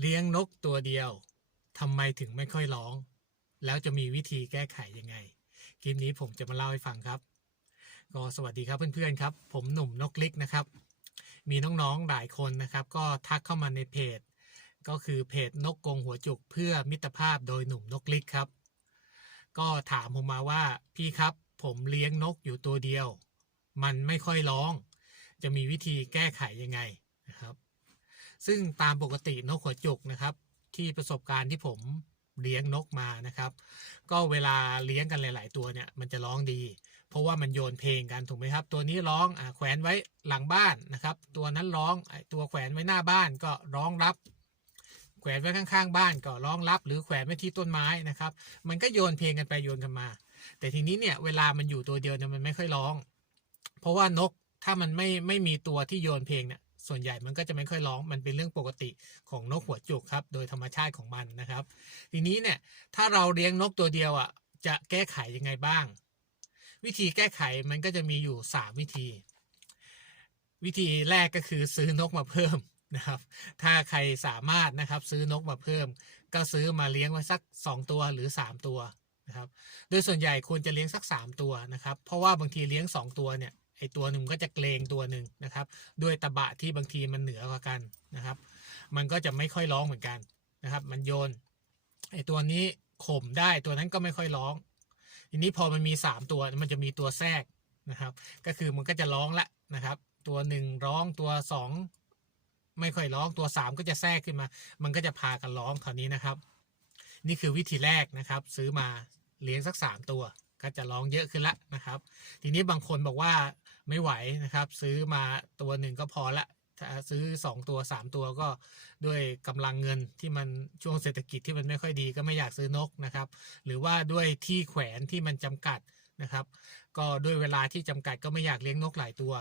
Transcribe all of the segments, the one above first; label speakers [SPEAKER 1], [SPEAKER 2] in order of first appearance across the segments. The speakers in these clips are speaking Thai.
[SPEAKER 1] เลี้ยงนกตัวเดียวทำไมถึงไม่ค่อยร้อง แล้วจะมีวิธีแก้ไขยังไง คลิปนี้ผมจะมาเล่าให้ฟังครับ ก็สวัสดีครับเพื่อนๆครับ ผมหนุ่มนกลิกนะครับ มีน้องๆหลายคนนะครับ ก็ทักเข้ามาในเพจ ก็คือเพจนกกรงหัวจุกเพื่อมิตรภาพโดยหนุ่มนกลิกครับ ก็ถามผมมาว่าพี่ครับ ผมเลี้ยงนกอยู่ตัวเดียว มันไม่ค่อยร้อง จะมีวิธีแก้ไขยังไงนะครับ ซึ่งตามปกตินกหัวจุกนะครับ ที่ประสบการณ์ที่ผมเลี้ยงนกมานะครับ ก็เวลาเลี้ยงกันหลาย ๆ ตัวเนี่ยมันจะร้องดี เพราะว่ามันโยนเพลงกันถูกไหมครับ ตัวนี้ร้องอแขวนไว้หลังบ้านนะครับ ตัวนั้นร้องตัวแขวนไว้หน้าบ้านก็ร้องรับ แขวนไว้ข้างๆ บ้านก็ร้องรับ หรือแขวนไว้ที่ต้นไม้นะครับ มันก็โยนเพลงกันไปโยนกันมา แต่ทีนี้เนี่ยเวลามันอยู่ตัวเดียวเนี่ยมันไม่ค่อยร้อง เพราะว่านกถ้ามันไม่ไม่มีตัวที่โยนเพลงเนี่ย ส่วนใหญ่มันก็จะไม่ค่อยร้องมันเป็นเรื่องปกติของนกหัวจุกครับ โดยธรรมชาติของมันนะครับ ทีนี้เนี่ยถ้าเราเลี้ยงนกตัวเดียวอะจะแก้ไขยังไงบ้าง วิธีแก้ไขมันก็จะมีอยู่สามวิธี วิธีแรกก็คือซื้อนกมาเพิ่มนะครับ ถ้าใครสามารถนะครับซื้อนกมาเพิ่ม ก็ซื้อมาเลี้ยงไว้สักสองตัวหรือสามตัวนะครับ โดยส่วนใหญ่ควรจะเลี้ยงสักสามตัวนะครับ เพราะว่าบางทีเลี้ยงสองตัวเนี่ย ไอตัวหนึ่งก็จะเกรงตัวหนึ่งนะครับ ด้วยตะบะที่บางทีมันเหนือกว่ากันนะครับ มันก็จะไม่ค่อยร้องเหมือนกันนะครับ มันโยนไอตัวนี้ข่มได้ตัวนั้นก็ไม่ค่อยร้อง ทีนี้พอมันมีสามตัวมันจะมีตัวแทรกนะครับ ก็คือมันก็จะร้องละนะครับ ตัวหนึ่งร้องตัวสองไม่ค่อยร้องตัวสามก็จะแทรกขึ้นมา มันก็จะพากันร้องคราวนี้นะครับ นี่คือวิธีแรกนะครับ ซื้อมาเลี้ยงสักสามตัว ก็จะร้องเยอะขึ้นละนะครับ ทีนี้บางคนบอกว่า ไม่ไหวนะครับ ซื้อมาตัวหนึ่งก็พอละถ้าซื้อสองตัวสามตัวก็ด้วยกำลังเงินที่มันช่วงเศรษฐกิจที่มันไม่ค่อยดีก็ไม่อยากซื้อนกนะครับ หรือว่าด้วยที่แขวนที่มันจำกัดนะครับ ก็ด้วยเวลาที่จำกัดก็ไม่อยากเลี้ยงนกหลายตัว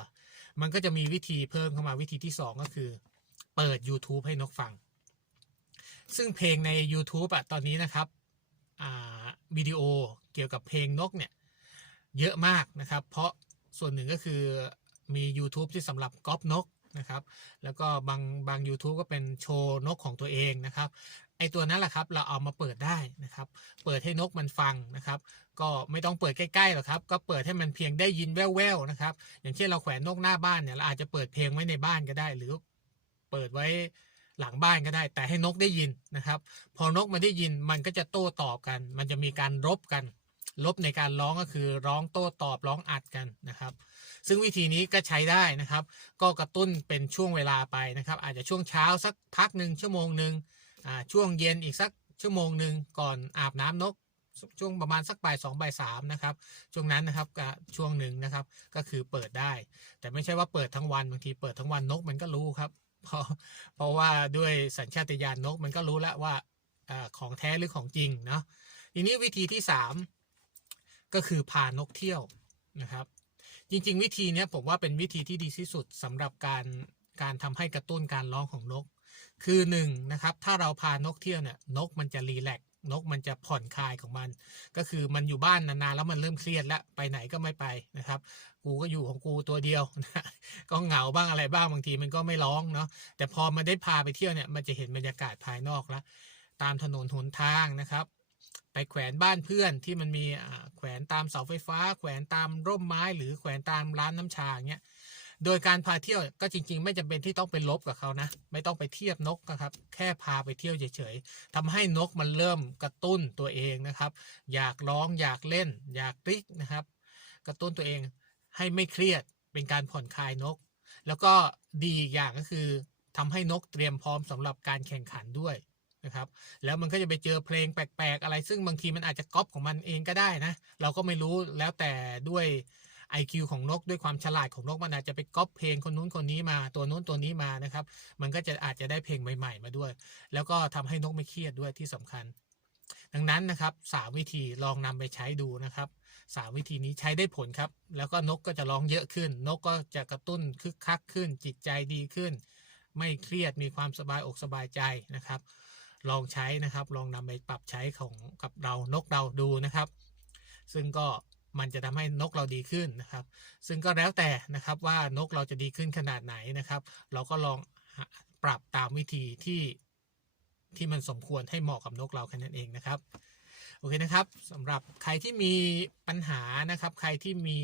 [SPEAKER 1] มันก็จะมีวิธีเพิ่มเข้ามาวิธีที่สองก็คือ เปิด YouTube ให้นกฟัง ซึ่งเพลงใน YouTube อะตอนนี้นะครับวิดีโอเกี่ยวกับเพลงนกเนี่ยเยอะมากนะครับ เพราะ ส่วนหนึ่งก็คือมี YouTube ที่สำหรับก๊อปนกนะครับ แล้วก็บางบาง YouTube ก็เป็นโชว์นกของตัวเองนะครับ ไอตัวนั้นแหละครับเราเอามาเปิดได้นะครับ เปิดให้นกมันฟังนะครับ ก็ไม่ต้องเปิดใกล้ๆหรอกครับ ก็เปิดให้มันเพียงได้ยินแว่วๆนะครับ อย่างเช่นเราแขวนนกหน้าบ้านเนี่ยเราอาจจะเปิดเพลงไว้ในบ้านก็ได้ หรือเปิดไว้หลังบ้านก็ได้ แต่ให้นกได้ยินนะครับ พอนกมันได้ยินมันก็จะโต้ตอบกัน มันจะมีการรบกัน ลบในการร้องก็คือร้องโต้ตอบร้องอัดกันนะครับ ซึ่งวิธีนี้ก็ใช้ได้นะครับ ก็กระตุ้นเป็นช่วงเวลาไปนะครับ อาจจะช่วงเช้าสักพักหนึ่งชั่วโมงหนึ่งช่วงเย็นอีกสักชั่วโมงหนึ่งก่อนอาบน้ำนกช่วงประมาณสักบ่ายสองบ่ายสามนะครับ ช่วงนั้นนะครับช่วงหนึ่งนะครับ ก็คือเปิดได้ แต่ไม่ใช่ว่าเปิดทั้งวันบางทีเปิดทั้งวันนกมันก็รู้ครับ เพราะเพราะว่าด้วยสัญชาตญาณนกมันก็รู้แล้วว่าอาของแท้หรือของจริงเนาะทีนี้วิธีที่สาม ก็คือพานกเที่ยวนะครับ จริงๆ วิธีนี้ผมว่าเป็นวิธีที่ดีที่สุดสำหรับการการทำให้กระตุ้นการร้องของนก คือหนึ่งนะครับถ้าเราพานกเที่ยวเนี่ยนกมันจะรีแลกซ์นกมันจะผ่อนคลายของมัน ก็คือมันอยู่บ้านนานๆแล้วมันเริ่มเครียดแล้วไปไหนก็ไม่ไปนะครับ กูก็อยู่ของกูตัวเดียวก็เหงาบ้างอะไรบ้างบางทีมันก็ไม่ร้องเนาะแต่พอมันได้พาไปเที่ยวเนี่ยมันจะเห็นบรรยากาศภายนอกแล้วตามถนนหนทางนะครับ ไปแขวนบ้านเพื่อนที่มันมีแขวนตามเสาไฟฟ้า แขวนตามร่มไม้หรือแขวนตามร้านน้ำชาอย่าเงี้ยโดยการพาเที่ยวก็จริง ๆ ไม่จำเป็นที่ต้องไปลบกับเขานะ ไม่ต้องไปเทียบนกนะครับ แค่พาไปเที่ยวเฉยๆทำให้นกมันเริ่มกระตุ้นตัวเองนะครับ อยากร้องอยากเล่น อยากกริกนะครับ กระตุ้นตัวเองให้ไม่เครียดเป็นการผ่อนคลายนก แล้วก็ดีอีกอย่างก็คือทำให้นกเตรียมพร้อมสำหรับการแข่งขันด้วย นะครับ แล้วมันก็จะไปเจอเพลงแปลกๆ อะไร ซึ่งบางทีมันอาจจะก๊อปของมันเองก็ได้นะ เราก็ไม่รู้แล้วแต่ด้วย IQ ของนกด้วยความฉลาดของนกมันอาจจะไปก๊อปเพลงคนนู้นคนนี้มาตัวนู้นตัวนี้มานะครับ มันก็จะอาจจะได้เพลงใหม่ ๆ มาด้วย แล้วก็ทำให้นกไม่เครียดด้วยที่สำคัญ ดังนั้นนะครับสามวิธีลองนำไปใช้ดูนะครับสามวิธีนี้ใช้ได้ผลครับ แล้วก็นกก็จะร้องเยอะขึ้น นกก็จะกระตุ้นคึกคักขึ้น จิตใจดีขึ้น ไม่เครียดมีความสบายอกสบายใจนะครับ ลองใช้นะครับ ลองนำไปปรับใช้ของกับเรานกเราดูนะครับ ซึ่งก็มันจะทำให้นกเราดีขึ้นนะครับ ซึ่งก็แล้วแต่นะครับว่านกเราจะดีขึ้นขนาดไหนนะครับ เราก็ลองปรับตามวิธีที่ที่มันสมควรให้เหมาะกับนกเราแค่นั้นเองนะครับ โอเคนะครับสำหรับใครที่มีปัญหานะครับ ใครที่มี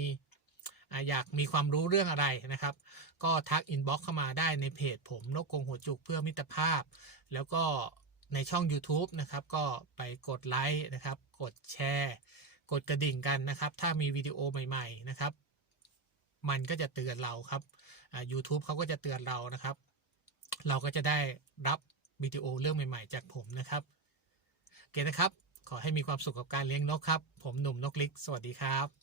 [SPEAKER 1] อยากมีความรู้เรื่องอะไรนะครับ ก็ทักอินบ็อกซ์เข้ามาได้ในเพจผมนกกรงหัวจุกเพื่อมิตรภาพ แล้วก็ ในช่อง YouTube นะครับก็ไปกดไลค์นะครับ กดแชร์ กดกระดิ่งกันนะครับ ถ้ามีวิดีโอใหม่ๆนะครับ มันก็จะเตือนเราครับอ่า YouTube เขาก็จะเตือนเรานะครับ เราก็จะได้รับวิดีโอเรื่องใหม่ๆ จากผมนะครับโอเคนะครับ ขอให้มีความสุขกับการเลี้ยงนกครับ ผมหนุ่มนกลิก สวัสดีครับ